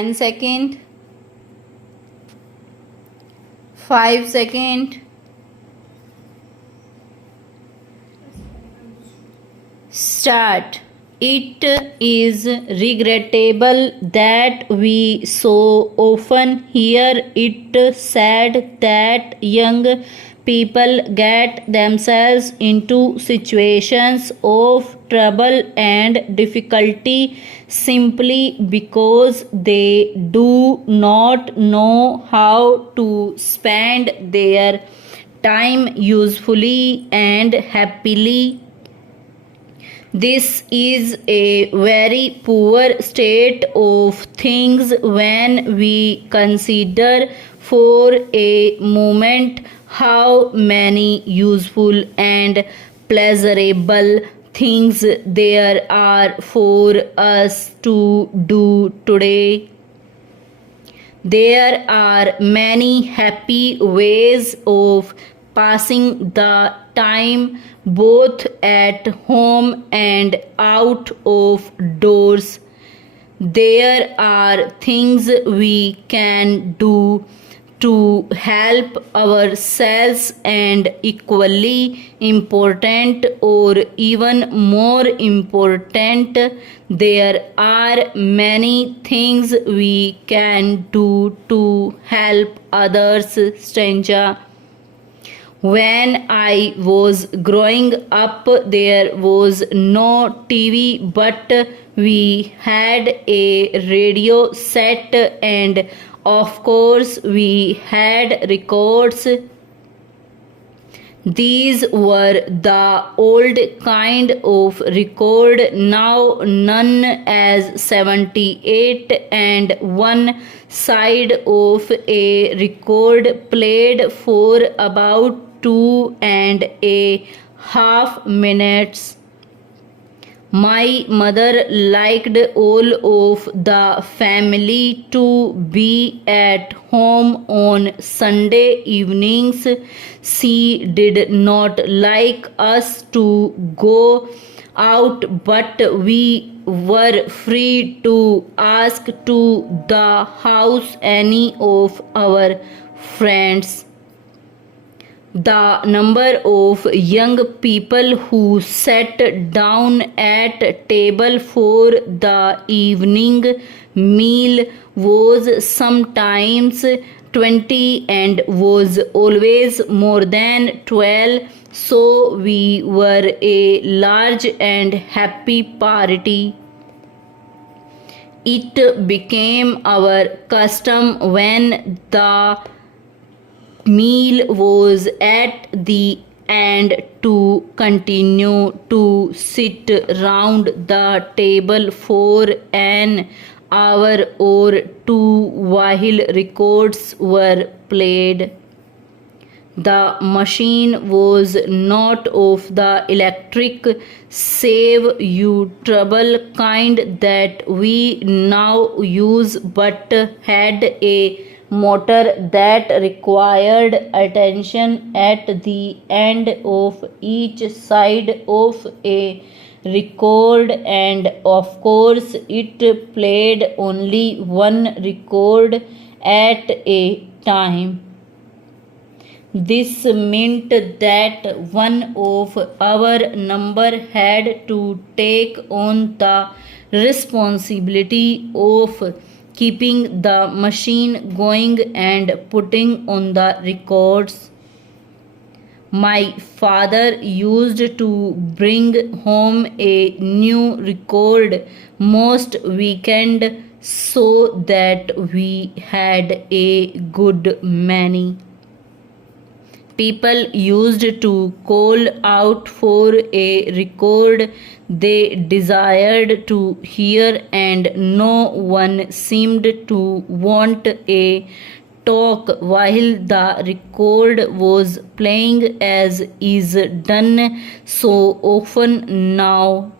10 seconds, 5 seconds. Start. It is regrettable that we so often hear it said that young people get themselves into situations of trouble and difficulty simply because they do not know how to spend their time usefully and happily. This is a very poor state of things when we consider for a moment how many useful and pleasurable things there are for us to do today. There are many happy ways of passing the time both at home and out of doors. There are things we can do to help ourselves, and equally important or even more important, there are many things we can do to help others. Stranger. When I was growing up, there was no TV, but we had a radio set, and of course we had records. These were the old kind of record, now known as 78, and one side of a record played for about 2.5 minutes. My mother liked all of the family to be at home on Sunday evenings. She did not like us to go out, but we were free to ask to the house any of our friends. The number of young people who sat down at table for the evening meal was sometimes 20 and was always more than 12, so we were a large and happy party. It became our custom when the meal was at the end to continue to sit round the table for an hour or two while records were played. The machine was not of the electric save you trouble kind that we now use, but had a motor that required attention at the end of each side of a record, and of course it played only one record at a time. This meant that one of our number had to take on the responsibility of keeping the machine going and putting on the records. My father used to bring home a new record most weekend, so that we had a good many. People used to call out for a record they desired to hear, and no one seemed to want a talk while the record was playing, as is done so often now.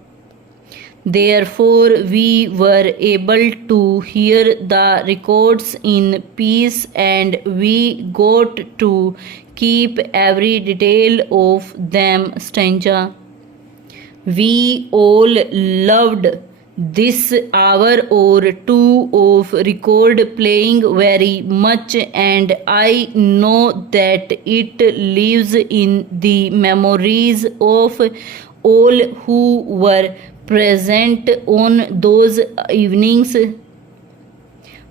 Therefore, we were able to hear the records in peace, and we got to keep every detail of them. Stranger. We all loved this hour or two of record playing very much, and I know that it lives in the memories of all who were present on those evenings.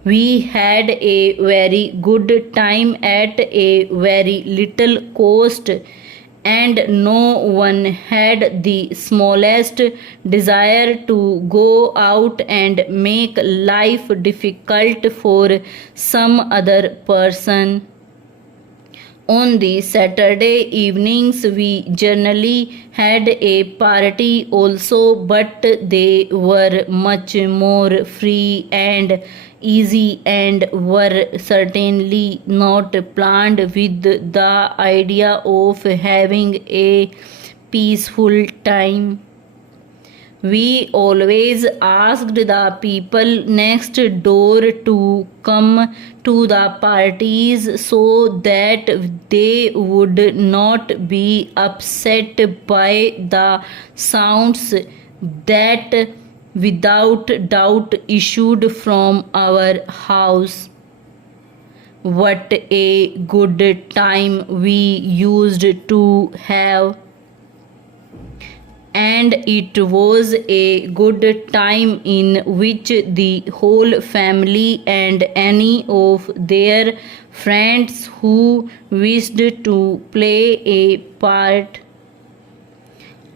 We had a very good time at a very little cost, and no one had the smallest desire to go out and make life difficult for some other person. On the Saturday evenings, we generally had a party also, but they were much more free and easy and were certainly not planned with the idea of having a peaceful time. We always asked the people next door to come to the parties so that they would not be upset by the sounds that without doubt issued from our house. What a good time we used to have! And it was a good time in which the whole family and any of their friends who wished to play a part.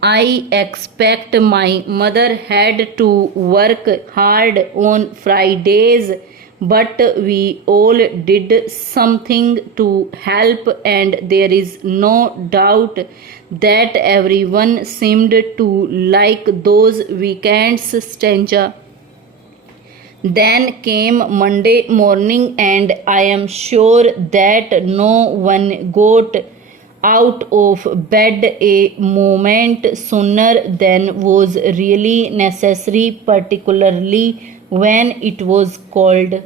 I expect my mother had to work hard on Fridays, but we all did something to help, and there is no doubt that everyone seemed to like those weekends. Stanza. Then came Monday morning, and I am sure that no one got out of bed a moment sooner than was really necessary, particularly when it was cold.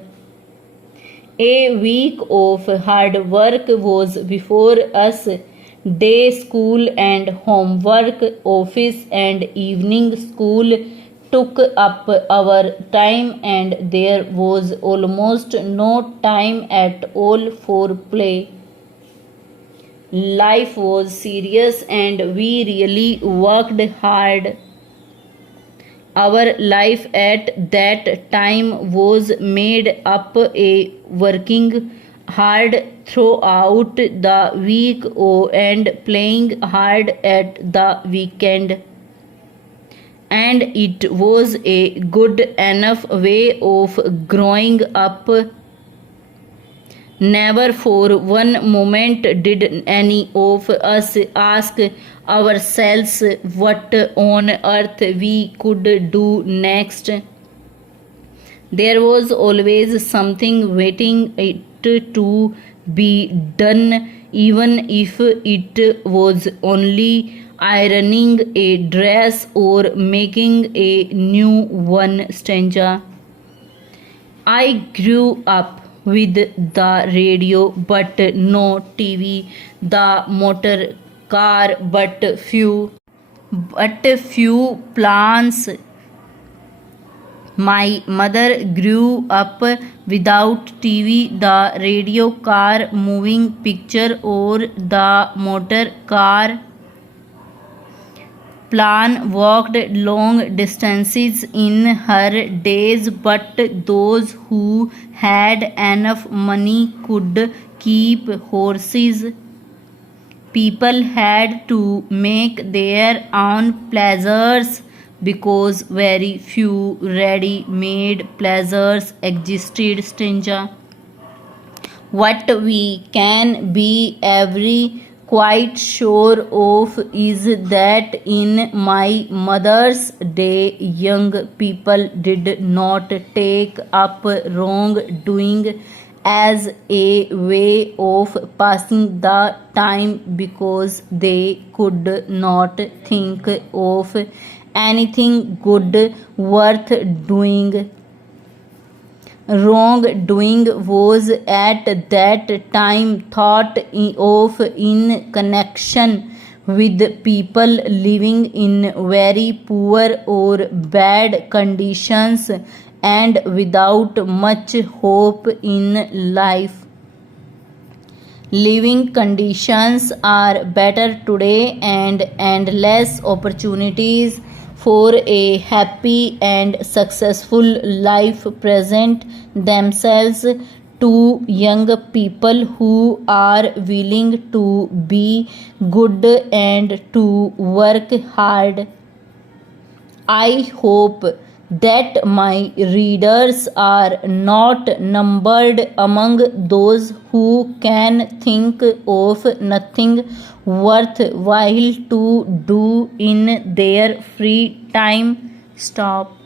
A week of hard work was before us. Day school and homework, office and evening school took up our time, and there was almost no time at all for play. Life was serious and we really worked hard. Our life at that time was made up a working hard throughout the week and playing hard at the weekend. And it was a good enough way of growing up. Never for one moment did any of us ask ourselves what on earth we could do next. There was always something waiting to be done, even if it was only ironing a dress or making a new one. Stanza. I grew up with the radio but no TV, the motor car but few plans. My mother grew up without TV, the radio car, moving picture or the motor car. Plan walked long distances in her days, but those who had enough money could keep horses. People had to make their own pleasures because very few ready-made pleasures existed. Stanza. What we can be quite sure of is that in my mother's day, young people did not take up wrongdoing as a way of passing the time because they could not think of anything good worth doing. Wrongdoing was at that time thought of in connection with people living in very poor or bad conditions and without much hope in life. Living conditions are better today and endless opportunities for a happy and successful life present themselves to young people who are willing to be good and to work hard. I hope that my readers are not numbered among those who can think of nothing worthwhile to do in their free time. Stop.